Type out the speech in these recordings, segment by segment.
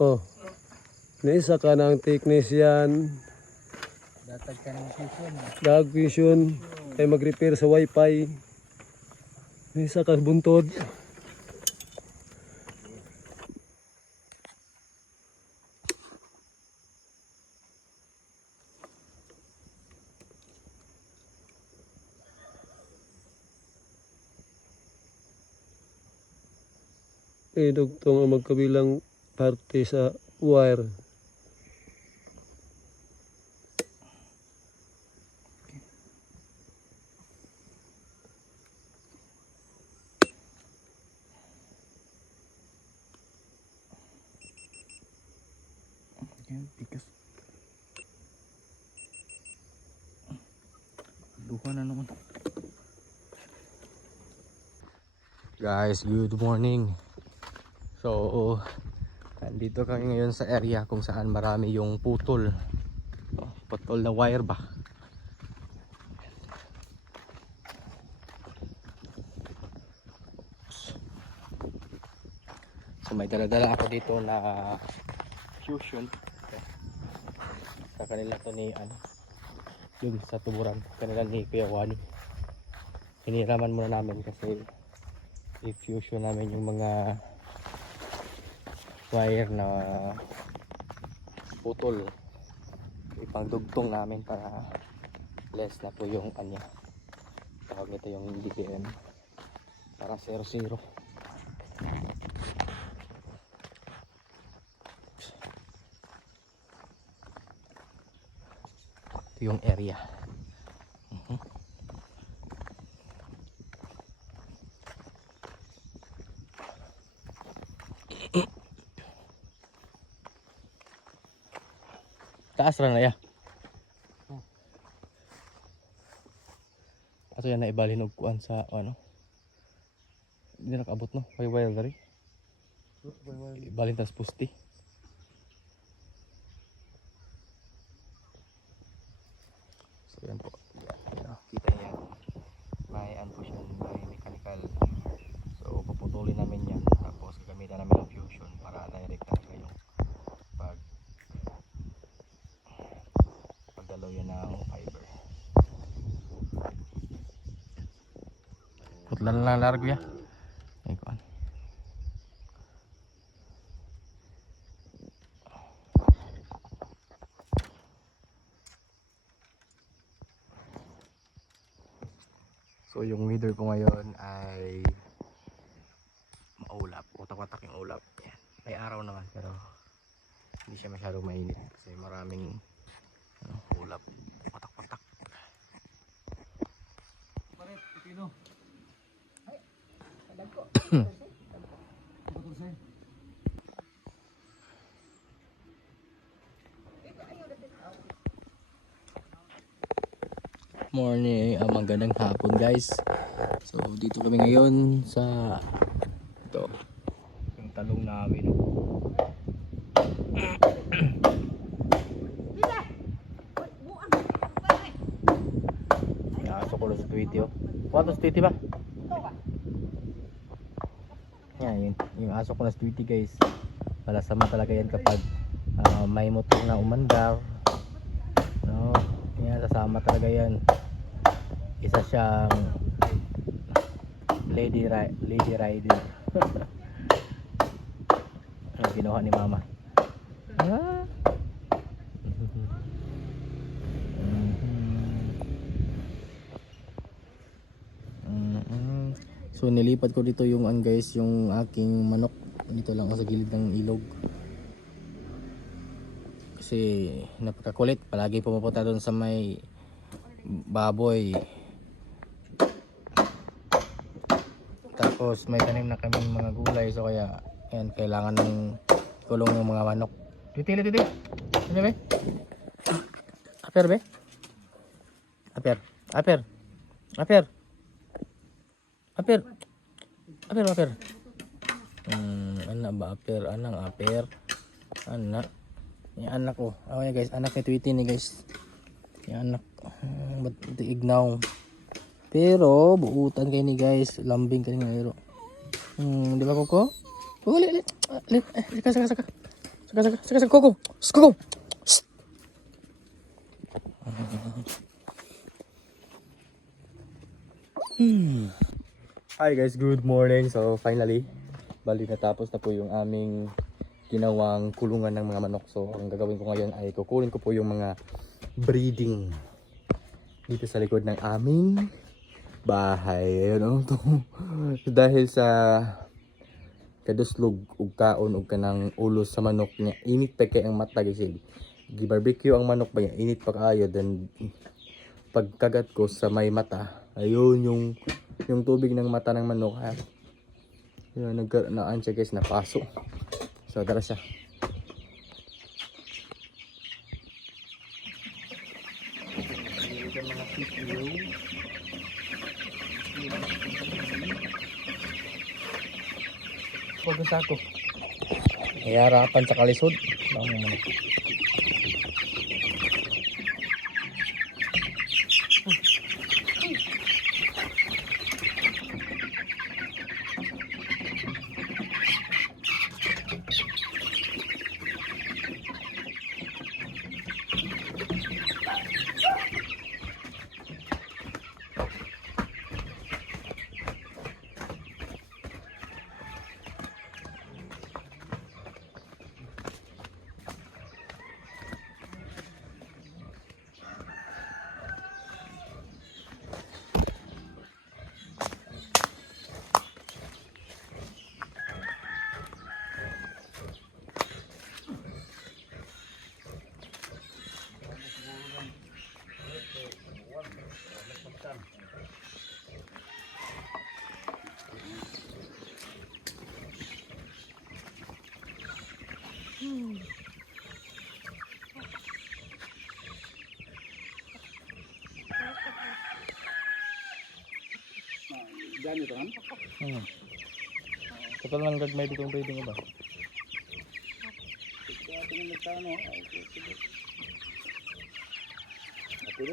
Oh. Naisa ka ng technician. Datag ka ng fusion. Dag fusion. Ay mag-repair sa wifi. Naisa ka buntod. Dugtong ang magkabilang parte sa wire. Tikas. Duha na naman. Guys, good morning. So, nandito kami ngayon sa area kung saan marami yung putol. Putol na wire ba? So, may dala-dala ako dito na fusion. Sa kanila to ni yung sa tuburan kanila ni Kuya Wani. Hiniraman muna namin kasi i-fusion namin yung mga wire na putol. Ipangdugtong namin para less na po yung tawag nito yung DPM para 0-0. Yung area. Taas lang na ya. Ato yan na ibalhin og kuan sa hindi nakabot no. Kay wire dari. Ibalhin tas pusti. So yan po. Kita niya. May po siya, may mechanical. So puputulin namin yan. Tapos gagamitan namin ng fusion para direct talaga yung pagdalaw yan ng fiber. Putlan lang largo ya. Ay kuan. So yung weather ko ngayon ay maulap, watak-watak yung ulap. Yan. May araw naman pero hindi siya masyadong mainit kasi maraming ulap, watak-watak. Paret, pipino. Ay, ko. Morning, magandang hapon guys. So dito kami ngayon sa yung talong namin. Aso ko lang sa tweety oh. Kuha sa tweety ba? Yan, yung aso ko na sa tweety guys. Malasama talaga yan kapag may motor na umandar. No, yan, sasama talaga yan. Isa siyang lady rider. Ang kinuha ni mama. So nilipat ko dito yung guys, yung aking manok dito lang sa gilid ng ilog. Kasi napakakulit, palagi pumupunta doon sa may baboy. Tapos may tanim na kaming mga gulay, so kaya yan, kailangan ng kulong ng mga manok. Titi. Ano be? Aper be? Aper. Anak ba aper? Anang aper? Anak. Yung anak ko. Okay guys, anak ni Tweety ni guys. Yung anak. Ba't ignaw? Pero buutan kayo ni guys, lambing kayo ngayon. Di ba Koko? Uli, uli. Saka. Saka, Koko. Koko. Hi guys, good morning. So finally, bali natapos na po yung aming ginawang kulungan ng mga manok. So ang gagawin ko ngayon ay kukunin ko po yung mga breeding dito sa likod ng aming bahay. Ano to? Dahil sa kaduslog ug kaon ug kanang ulos sa manok niya, init pa kay ang mata gisil. Gi-barbecue ang manok ba niya, init pa kaayo, then pagkagat ko sa may mata, ayun yung tubig ng mata ng manok ha. Yun, naan siya guys, napaso. So tara siya. Huwag sa ako. Ay harapan sa kalisod. Bang manok. Diyan ito kan? Kapal lang gagmay dito ang breeding ba?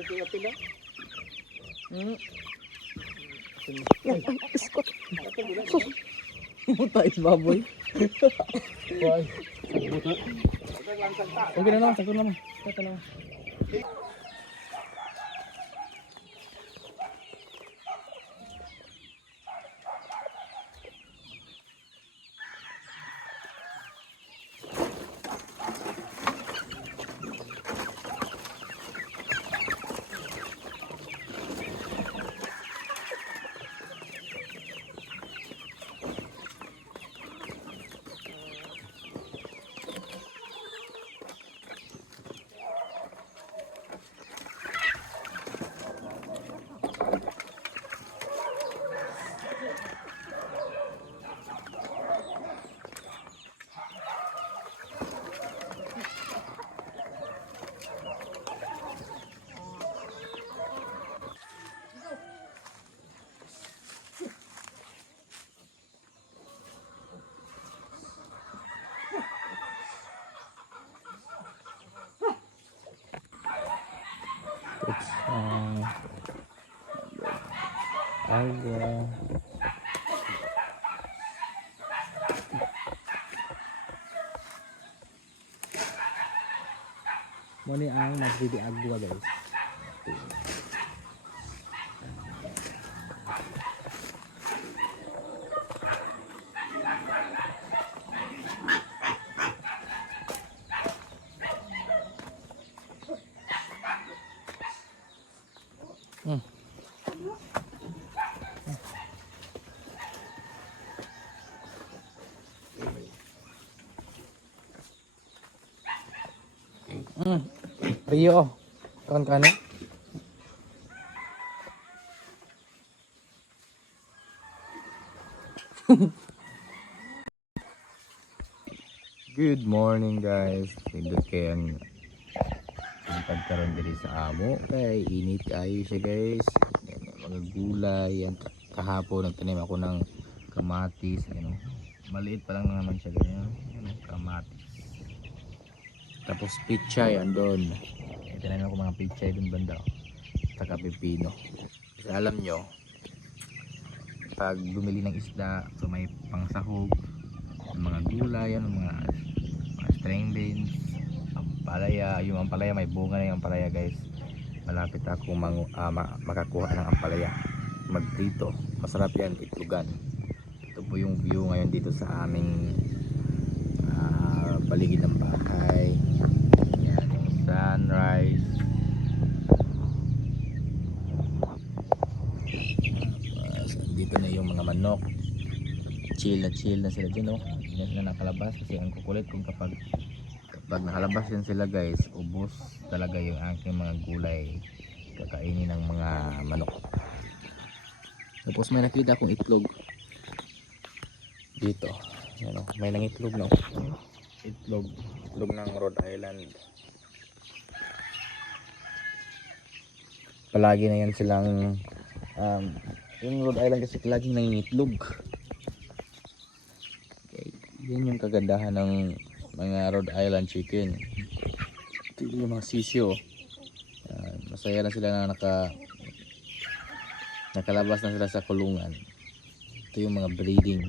Apila. Muta is baboy. Okay na lang, sakto naman. Sakto naman. Agua. Muna ang nagbibi agwa guys. Rio, kawan kanan. Good morning guys. Pindot kayo ang pagkaroon diri sa amo. Kay init kayo siya guys. Mga gulay. Yan, kahapon nagtanim ako ng kamatis. Ano. Maliit pa lang naman siya ganyan. Ano, kamatis. Tapos pichay andon. Tinanim ako mga pichay dun banda. Taka pipino. Kasi alam nyo, pag bumili ng isda, so may pangsahog, mga gulay, mga string beans, ampalaya. Yung ampalaya, may bunga na yung ampalaya guys. Malapit ako makakuha ng ampalaya. Magprito. Masarap yan, itlogan. Ito po yung view ngayon dito sa aming paligid ng bahay. Yan yung sunrise. Dito na yung mga manok. Chill na sila dyan, oh. Hindi na sila nakalabas kasi ang kukulit kung kapag nakalabas yan sila guys, ubos talaga yung aking mga gulay. Kakainin ng mga manok. Tapos may nakita akong itlog dito. Yan, oh. May nangitlog na, oh. Itlog ng Rhode Island. Palagi na yan silang yung Rhode Island kasi laging nangingitlog. Okay. Yan yung kagandahan ng mga Rhode Island chicken. Ito yung mga sisyo. Masaya na sila na nakalabas na sila sa kulungan. Ito yung mga breeding.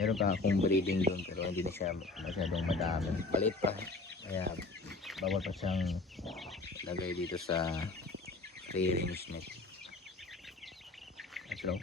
Meron pa akong breeding doon pero hindi na siya masyadong madami. Palit pa. Kaya bawal pa siyang lagay dito sa free range net. Hello.